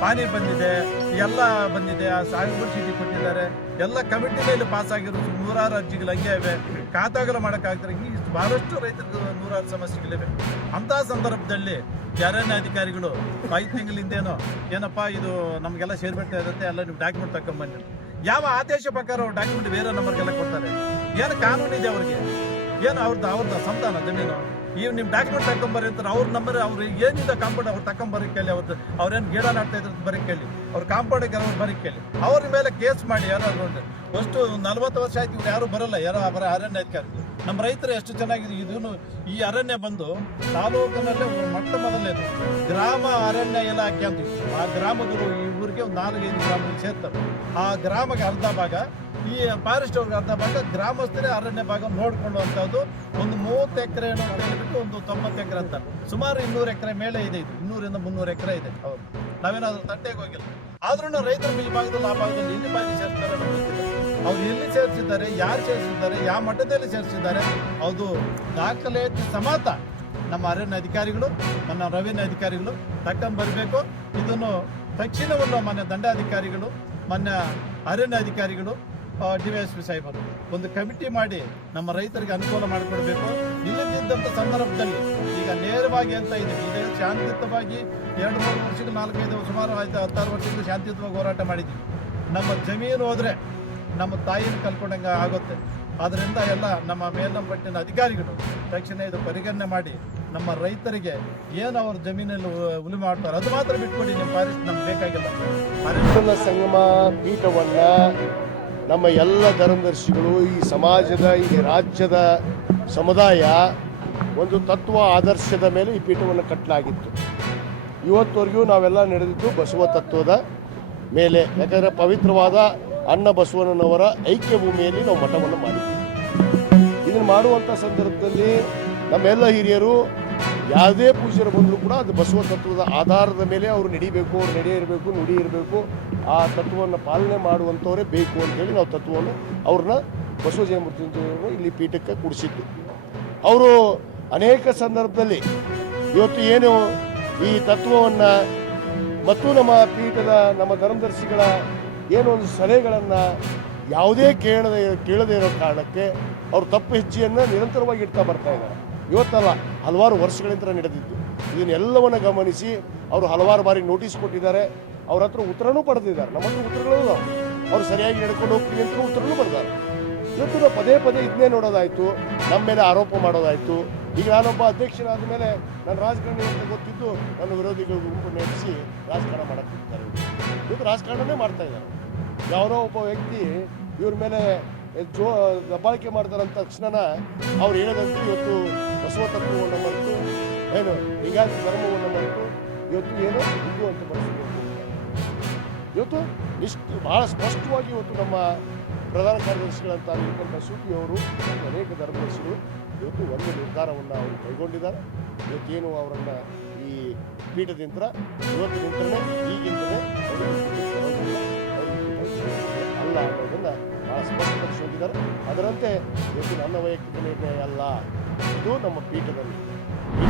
ಪಾನಿ ಬಂದಿದೆ, ಎಲ್ಲ ಬಂದಿದೆ, ಸಾಗುವಳಿ ಚೀಟಿ ಕೊಟ್ಟಿದ್ದಾರೆ, ಎಲ್ಲ ಕಮಿಟಿ ಮೇಲೆ ಪಾಸ್ ಆಗಿರೋ ನೂರಾರು ಅರ್ಜಿಗಳು ಹಂಗೆ ಇವೆ, ಖಾತಾಗಳು ಮಾಡೋಕ್ಕಾಗ್ತಾರೆ. ಇಷ್ಟು ಬಹಳಷ್ಟು ರೈತರಿಗೆ ನೂರಾರು ಸಮಸ್ಯೆಗಳಿವೆ. ಅಂಥ ಸಂದರ್ಭದಲ್ಲಿ ಅರಣ್ಯ ಅಧಿಕಾರಿಗಳು 5 ತಿಂಗಳಿಂದೇನೋ ಏನಪ್ಪ ಇದು ನಮಗೆಲ್ಲ ಸೇರ್ಬಿಡ್ತಾ ಇರುತ್ತೆ, ಎಲ್ಲ ನೀವು ಡಾಕ್ಯುಮೆಂಟ್ ತಗೊಂಡ್ಬನ್ನಿ. ಯಾವ ಆದೇಶ ಪ್ರಕಾರ ಅವ್ರು ಡಾಕ್ಯುಮೆಂಟ್ ಬೇರೆ ನಂಬರ್ಗೆಲ್ಲ ಕೊಡ್ತಾರೆ? ಏನು ಕಾನೂನು ಇದೆ ಅವ್ರಿಗೆ? ಏನು ಅವ್ರದ್ದು ಸಂತಾನ ಜಮೀನು? ಈಗ ನಿಮ್ಮ ಡಾಕ್ಯುಮೆಂಟ್ ತಗೊಂಬರ್ರಿ ಅಂತಾರೆ. ಅವ್ರ ನಂಬರ್ ಅವ್ರು ಏನಿದೆ ಕಾಂಪೌಂಡ್ ಅವ್ರು ತಗೊಂಬರಕ್ಕೆ ಕೇಳಿ, ಅವ್ರೇನು ಗಿಡ ನಾಡ್ತಾ ಇದ್ರು ಬರೀ ಕೇಳಿ, ಅವ್ರ ಕಾಂಪೌಂಡಿಗೆ ಅವ್ರು ಬರೀ ಕೇಳಿ, ಅವ್ರ ಮೇಲೆ ಕೇಸ್ ಮಾಡಿ ಯಾರಾದ್ರು ಉಂಟು. ಅಷ್ಟು 40 ವರ್ಷ ಆಯ್ತು ಇವ್ರು ಯಾರು ಬರಲ್ಲ, ಯಾರೋ ಬರ ಅರಣ್ಯ ಅಧಿಕಾರಿ. ನಮ್ಮ ರೈತರು ಎಷ್ಟು ಚೆನ್ನಾಗಿದೆ. ಇದನ್ನು ಈ ಅರಣ್ಯ ಬಂದು ತಾಲೂಕಿನಲ್ಲೇ ಮೊಟ್ಟ ಮೊದಲನೇದು ಗ್ರಾಮ ಅರಣ್ಯ ಇಲಾಖೆ ಅಂತ. ಆ ಗ್ರಾಮಗಳು ಈ ಊರಿಗೆ ಒಂದು 4-5 ಗ್ರಾಮಗಳು ಸೇರ್ತವೆ. ಆ ಗ್ರಾಮಕ್ಕೆ ಅರ್ಧ ಭಾಗ, ಈ ಫಾರೆಸ್ಟ್ ಅವ್ರಿಗೆ ಅರ್ಧ ಭಾಗ, ಗ್ರಾಮಸ್ಥರೇ ಅರಣ್ಯ ಭಾಗ ನೋಡ್ಕೊಳ್ಳುವಂಥದ್ದು. ಒಂದು 30 ಎಕರೆ ಅಂತ ಹೇಳ್ಬಿಟ್ಟು ಒಂದು 90 ಎಕರೆ ಅಂತ, ಸುಮಾರು 200 ಎಕರೆ ಮೇಲೆ ಇದೆ. ಇದು 200-300 ಎಕರೆ ಇದೆ. ಹೌದು, ನಾವೇನಾದ್ರೂ ತಟ್ಟೆಗೆ ಹೋಗಿಲ್ಲ. ಆದ್ರೂ ರೈತರು ಈ ಭಾಗದಲ್ಲಿ ಆ ಭಾಗದಲ್ಲಿ ಎಲ್ಲಿ ಭಾಗ ಸೇರ್ತಾರೆ ಅವ್ರು ಎಲ್ಲಿ ಸೇರಿಸಿದ್ದಾರೆ, ಯಾರು ಸೇರಿಸಿದ್ದಾರೆ, ಯಾವ ಮಟ್ಟದಲ್ಲಿ ಸೇರಿಸಿದ್ದಾರೆ, ಅದು ದಾಖಲೆ ಸಮಾತ ನಮ್ಮ ಅರಣ್ಯ ಅಧಿಕಾರಿಗಳು, ನನ್ನ ರೆವಿನ್ಯೂ ಅಧಿಕಾರಿಗಳು ತಗೊಂಡ್ಬರಬೇಕು. ಇದನ್ನು ತಕ್ಷಣವನ್ನು ಮಾನ್ಯ ದಂಡಾಧಿಕಾರಿಗಳು, ಮಾನ್ಯ ಅರಣ್ಯ ಅಧಿಕಾರಿಗಳು, DYSP ಸಾಹೇಬರು ಒಂದು ಕಮಿಟಿ ಮಾಡಿ ನಮ್ಮ ರೈತರಿಗೆ ಅನುಕೂಲ ಮಾಡಿಕೊಡ್ಬೇಕು. ಇಲ್ಲದಿದ್ದಂಥ ಸಂದರ್ಭದಲ್ಲಿ ಈಗ ನೇರವಾಗಿ ಅಂತ ಇದೆ, ಇದೇ ಶಾಂತಿಯುತವಾಗಿ 2-3 ವರ್ಷಗಳು 4-5 ಸುಮಾರು 16 ವರ್ಷಗಳು ಶಾಂತಿಯುತವಾಗಿ ಹೋರಾಟ ಮಾಡಿದ್ದೀವಿ. ನಮ್ಮ ಜಮೀನು ಹೋದರೆ ನಮ್ಮ ತಾಯಿನ ಕಲ್ಕೊಂಡಂಗೆ ಆಗುತ್ತೆ. ಆದ್ದರಿಂದ ಎಲ್ಲ ನಮ್ಮ ಮೇಲ್ನಂಬಟ್ಟಿನ ಅಧಿಕಾರಿಗಳು ತಕ್ಷಣ ಇದು ಪರಿಗಣನೆ ಮಾಡಿ ನಮ್ಮ ರೈತರಿಗೆ ಏನು ಅವ್ರ ಜಮೀನಲ್ಲಿ ಉಳುಮೆ ಮಾಡ್ತಾರೆ ಅದು ಮಾತ್ರ ಬಿಟ್ಕೊಡಿ. ನಿಮ್ಮ ಫಾರೆಸ್ಟ್ ನಮ್ಗೆ ಬೇಕಾಗಿಲ್ಲ. ಅರಣ್ಯ ಸಂಗಮ ಪೀಠವನ್ನು ನಮ್ಮ ಎಲ್ಲ ಧರ್ಮದರ್ಶಿಗಳು, ಈ ಸಮಾಜದ, ಈ ರಾಜ್ಯದ ಸಮುದಾಯ ಒಂದು ತತ್ವ ಆದರ್ಶದ ಮೇಲೆ ಈ ಪೀಠವನ್ನು ಕಟ್ಟಲಾಗಿತ್ತು. ಇವತ್ತವರೆಗೂ ನಾವೆಲ್ಲ ನಡೆದಿದ್ದು ಬಸವ ತತ್ವದ ಮೇಲೆ. ಯಾಕಂದರೆ ಪವಿತ್ರವಾದ ಅಣ್ಣ ಬಸವಣ್ಣನವರ ಐಕ್ಯ ಭೂಮಿಯಲ್ಲಿ ನಾವು ಮಠವನ್ನು ಮಾಡಿದ್ದೀವಿ. ಇದನ್ನು ಮಾಡುವಂಥ ಸಂದರ್ಭದಲ್ಲಿ ನಮ್ಮೆಲ್ಲ ಹಿರಿಯರು ಯಾವುದೇ ಪೂಜ್ಯರು ಬಂದರೂ ಕೂಡ ಅದು ಬಸವ ತತ್ವದ ಆಧಾರದ ಮೇಲೆ ಅವರು ನಡಿಬೇಕು, ಅವ್ರು ನಡೆ ಇರಬೇಕು, ನುಡಿ ಇರಬೇಕು, ಆ ತತ್ವವನ್ನು ಪಾಲನೆ ಮಾಡುವಂಥವರೇ ಬೇಕು ಅಂತೇಳಿ ನಾವು ತತ್ವವನ್ನು ಅವ್ರನ್ನ ಬಸವ ಜಯಮೂರ್ತಿಯವರು ಇಲ್ಲಿ ಪೀಠಕ್ಕೆ ಕೂಡಿಸಿದ್ದು. ಅವರು ಅನೇಕ ಸಂದರ್ಭದಲ್ಲಿ ಇವತ್ತು ಏನು ಈ ತತ್ವವನ್ನು ಮತ್ತು ನಮ್ಮ ಪೀಠದ ನಮ್ಮ ಧರ್ಮದರ್ಶಿಗಳ ಏನೋ ಒಂದು ಸಲಹೆಗಳನ್ನು ಯಾವುದೇ ಕೇಳದೇ ಇರೋ ಕಾರಣಕ್ಕೆ ಅವರು ತಪ್ಪು ಹೆಜ್ಜೆಯನ್ನು ನಿರಂತರವಾಗಿ ಇಡ್ತಾ ಬರ್ತಾ ಇದ್ದಾರೆ. ಇವತ್ತಲ್ಲ, ಹಲವಾರು ವರ್ಷಗಳಿಂದ ನಡೆದಿದ್ದು. ಇದನ್ನೆಲ್ಲವನ್ನು ಗಮನಿಸಿ ಅವರು ಹಲವಾರು ಬಾರಿ ನೋಟಿಸ್ ಕೊಟ್ಟಿದ್ದಾರೆ. ಅವ್ರ ಹತ್ರ ಉತ್ತರನೂ ಪಡೆದಿದ್ದಾರೆ. ನಮ್ಮ ಹತ್ರ ಉತ್ತರಗಳು ಅವ್ರು ಸರಿಯಾಗಿ ನಡ್ಕೊಂಡು ಹೋಗ್ತೀವಿ ಅಂತ ಉತ್ತರನೂ ಪಡೆದಾರೆ. ಇವತ್ತು ನಾವು ಪದೇ ಇದನ್ನೇ ನೋಡೋದಾಯಿತು, ನಮ್ಮ ಮೇಲೆ ಆರೋಪ ಮಾಡೋದಾಯಿತು. ಈಗ ನಾನೊಬ್ಬ ಅಧ್ಯಕ್ಷನಾದ ಮೇಲೆ ನಾನು ರಾಜಕಾರಣಿ ಅಂತ ಗೊತ್ತಿದ್ದು ನನ್ನ ವಿರೋಧಿಗಳು ಗುಂಪು ನಡೆಸಿ ರಾಜಕಾರಣ ಮಾಡೋಕ್ಕಿರ್ತಾರೆ. ಇವತ್ತು ರಾಜಕಾರಣನೇ ಮಾಡ್ತಾ ಇದ್ದಾರೆ. ಯಾರೋ ಒಬ್ಬ ವ್ಯಕ್ತಿ ಇವ್ರ ಮೇಲೆ ದಬ್ಬಾಳಿಕೆ ಮಾಡ್ತಾರಂತ ತಕ್ಷಣ ಅವ್ರು ಹೇಳೋದಂತೂ ಇವತ್ತು ಬಸವ ತತ್ವವನ್ನು ಮರೆತು, ಏನು ಲಿಂಗಾಯತ ಧರ್ಮವನ್ನು ಮರೆತು ಇವತ್ತು ಏನೋ ಹಿಂದೂ ಅಂತ ಪರಿಸ್ಥಿತಿ ಇವತ್ತು ಬಹಳ ಸ್ಪಷ್ಟವಾಗಿ ಇವತ್ತು ನಮ್ಮ ಪ್ರಧಾನ ಕಾರ್ಯದರ್ಶಿಗಳಂತ ಇರ್ತಕ್ಕಂಥ ಸೂಟಿಯವರು ಮತ್ತು ಅನೇಕ ಧರ್ಮದರ್ಶಿಗಳು ಇವತ್ತು ಒಂದು ನಿರ್ಧಾರವನ್ನು ಅವರು ಕೈಗೊಂಡಿದ್ದಾರೆ. ಇವತ್ತೇನು ಅವರನ್ನು ಈ ಪೀಠದಿಂದ ಇವತ್ತಿನಿಂದಲೇ ಈಗಿಂದಲೇ ಅಲ್ಲ ಅನ್ನೋದನ್ನು ಭಾಳ ಸ್ಪಷ್ಟಪಡಿಸಿದ್ದಾರೆ. ಅದರಂತೆ ಇವತ್ತು ನನ್ನ ವೈಯಕ್ತಿಕ ನಿರ್ಣಯ ಅಲ್ಲ, ಇದು ನಮ್ಮ ಪೀಠದಲ್ಲಿ